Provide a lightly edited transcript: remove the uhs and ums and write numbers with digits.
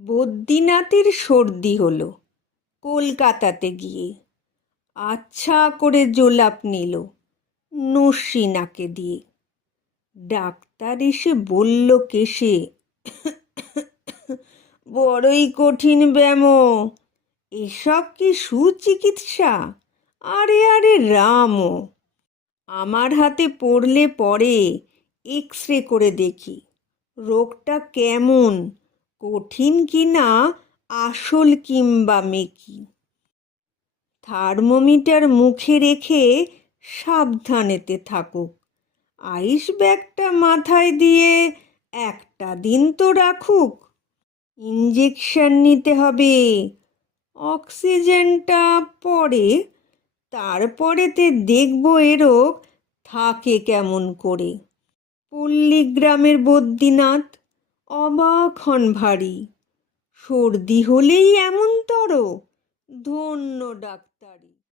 বদ্রীনাথের সর্দি হলো কলকাতাতে গিয়ে। আচ্ছা করে জোলাপ নিল নসিনাকে দিয়ে। ডাক্তার এসে বলল কেশে, বড়ই কঠিন ব্যামো, এসব কি সুচিকিৎসা? আরে আরে রামও, আমার হাতে পড়লে পরে এক্স রে করে দেখি রোগটা কেমন, কঠিন কি না আসল কিংবা মেকি। থার্মোমিটার মুখে রেখে সাবধানেতে থাকুক, আইস ব্যাগটা মাথায় দিয়ে একটা দিন তো রাখুক। ইঞ্জেকশন নিতে হবে, অক্সিজেনটা পরে, তারপরেতে দেখব এ রোগ থাকে কেমন করে। পল্লীগ্রামের বদ্রীনাথ অবাক হন ভারী, সর্দি হলেই এমন তর, ধন্য ডাক্তারি।